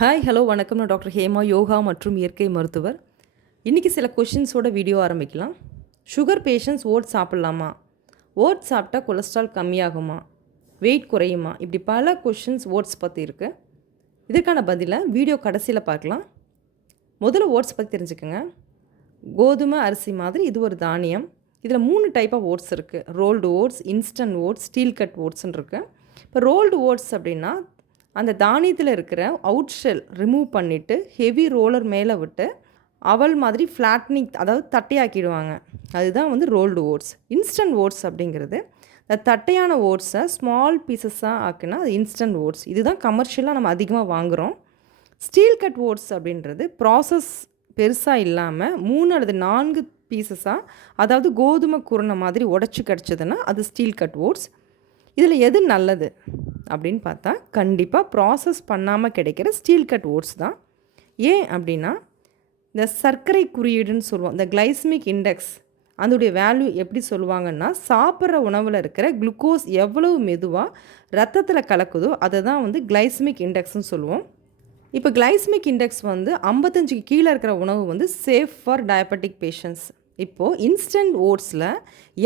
Hi hello வணக்கம். நான் doctor Hema, yoga மற்றும் இயற்கை மருத்துவர். இன்றைக்கி சில கொஷின்ஸோட வீடியோ ஆரம்பிக்கலாம். சுகர் பேஷண்ட்ஸ் ஓட்ஸ் சாப்பிட்லாமா? ஓட்ஸ் சாப்பிட்டா கொலஸ்ட்ரால் கம்மியாகுமா? வெயிட் குறையுமா? இப்படி பல கொஷின்ஸ் ஓட்ஸ் பற்றி இருக்குது. இதற்கான பதிலை வீடியோ கடைசியில் பார்க்கலாம். முதல்ல ஓட்ஸ் பற்றி தெரிஞ்சுக்கோங்க. கோதுமை அரிசி மாதிரி இது ஒரு தானியம். இதில் 3 டைப் ஆஃப் ஓட்ஸ் இருக்குது. Rolled oats, instant oats, steel cut ஓட்ஸ்ன்னு இருக்குது. இப்போ ரோல்டு ஓட்ஸ் அப்படின்னா அந்த தானியத்தில் இருக்கிற அவுட் ஷெல் ரிமூவ் பண்ணிவிட்டு ஹெவி ரோலர் மேலே விட்டு அவல் மாதிரி ஃப்ளாட்னிங், அதாவது தட்டையாக்கிடுவாங்க. அதுதான் வந்து ரோல்டு ஓட்ஸ். இன்ஸ்டன்ட் ஓட்ஸ் அப்படிங்கிறது இந்த தட்டையான ஓட்ஸை ஸ்மால் பீசஸாக ஆக்குனா அது இன்ஸ்டன்ட் ஓட்ஸ். இதுதான் கமர்ஷியலாக நம்ம அதிகமாக வாங்குகிறோம். ஸ்டீல் கட் ஓட்ஸ் அப்படின்றது ப்ராசஸ் பெருசாக இல்லாமல் 3 அல்லது 4 பீசஸாக, அதாவது கோதுமை குருணை மாதிரி உடச்சி கிடச்சதுன்னா அது ஸ்டீல் கட் ஓட்ஸ். இதில் எது நல்லது அப்படின்னு பார்த்தா கண்டிப்பாக ப்ராசஸ் பண்ணாமல் கிடைக்கிற ஸ்டீல் கட் ஓட்ஸ் தான். ஏன் அப்படின்னா இந்த சர்க்கரை குறியீடுன்னு சொல்லுவோம், இந்த கிளைசமிக் இண்டெக்ஸ், அதோடைய வேல்யூ எப்படி சொல்லுவாங்கன்னா சாப்பிட்ற உணவில் இருக்கிற குளுக்கோஸ் எவ்வளவு மெதுவாக ரத்தத்தில் கலக்குதோ அதை தான் வந்து கிளைசமிக் இண்டெக்ஸ்னு சொல்லுவோம். இப்போ கிளைசமிக் இண்டெக்ஸ் வந்து 55க்கு கீழே இருக்கிற உணவு வந்து சேஃப் ஃபார் டயபெட்டிக் பேஷண்ட்ஸ். இப்போது இன்ஸ்டன்ட் ஓட்ஸில்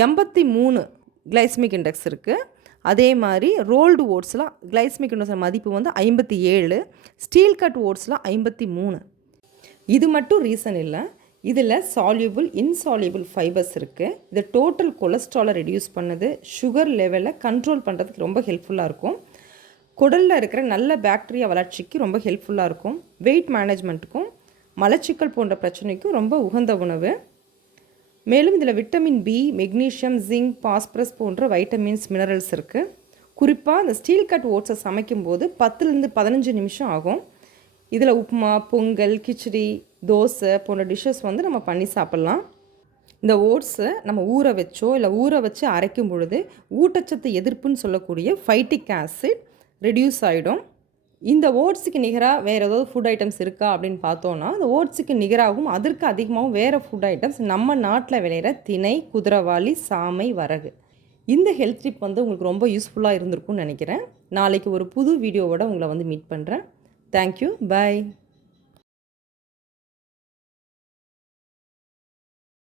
83 கிளைசமிக் இண்டெக்ஸ் இருக்குது. அதே மாதிரி ரோல்டு ஓட்ஸில் கிளைசமிக் இண்டெக்ஸ் மதிப்பு வந்து 57, ஸ்டீல் கட் ஓட்ஸில் 53. இது மட்டும் ரீசன் இல்லை, இதில் சால்யூபிள் இன்சால்யூபிள் ஃபைபர்ஸ் இருக்குது. இது டோட்டல் கொலஸ்ட்ராலை ரெடியூஸ் பண்ணுது, சுகர் லெவலை கண்ட்ரோல் பண்ணுறதுக்கு ரொம்ப ஹெல்ப்ஃபுல்லாக இருக்கும், குடலில் இருக்கிற நல்ல பாக்டீரியா வளர்ச்சிக்கு ரொம்ப ஹெல்ப்ஃபுல்லாக இருக்கும், வெயிட் மேனேஜ்மெண்ட்டுக்கும் மலச்சிக்கல் போன்ற பிரச்சனைக்கும் ரொம்ப உகந்த உணவு. மேலும் இதில் vitamin B, magnesium, zinc, phosphorus போன்ற வைட்டமின்ஸ், மினரல்ஸ் இருக்குது. குறிப்பாக இந்த ஸ்டீல் கட் ஓட்ஸை சமைக்கும்போது 10லேருந்து 15 நிமிஷம் ஆகும். இதில் உப்புமா, பொங்கல், கிச்சடி, தோசை போன்ற டிஷ்ஷஸ் வந்து நம்ம பண்ணி சாப்பிட்லாம். இந்த ஓட்ஸை நம்ம ஊற வச்சோ இல்லை ஊற வச்சு அரைக்கும் பொழுது ஊட்டச்சத்து எதிர்ப்புன்னு சொல்லக்கூடிய ஃபைட்டிக் ஆசிட் ரெடியூஸ் ஆகிடும். இந்த ஓட்ஸுக்கு நிகராக வேறு ஏதாவது ஃபுட் ஐட்டம்ஸ் இருக்கா அப்படின்னு பார்த்தோன்னா அந்த ஓட்ஸுக்கு நிகராகவும் அதற்கு அதிகமாகவும் வேறு ஃபுட் ஐட்டம்ஸ் நம்ம நாட்டில் விளையிற திணை, குதிரைவாலி, சாமை, வரகு. இந்த ஹெல்த் டிப் வந்து உங்களுக்கு ரொம்ப யூஸ்ஃபுல்லாக இருந்திருக்கும்னு நினைக்கிறேன். நாளைக்கு ஒரு புது வீடியோவோட உங்களை வந்து மீட் பண்ணுறேன். தேங்க்யூ, பாய்.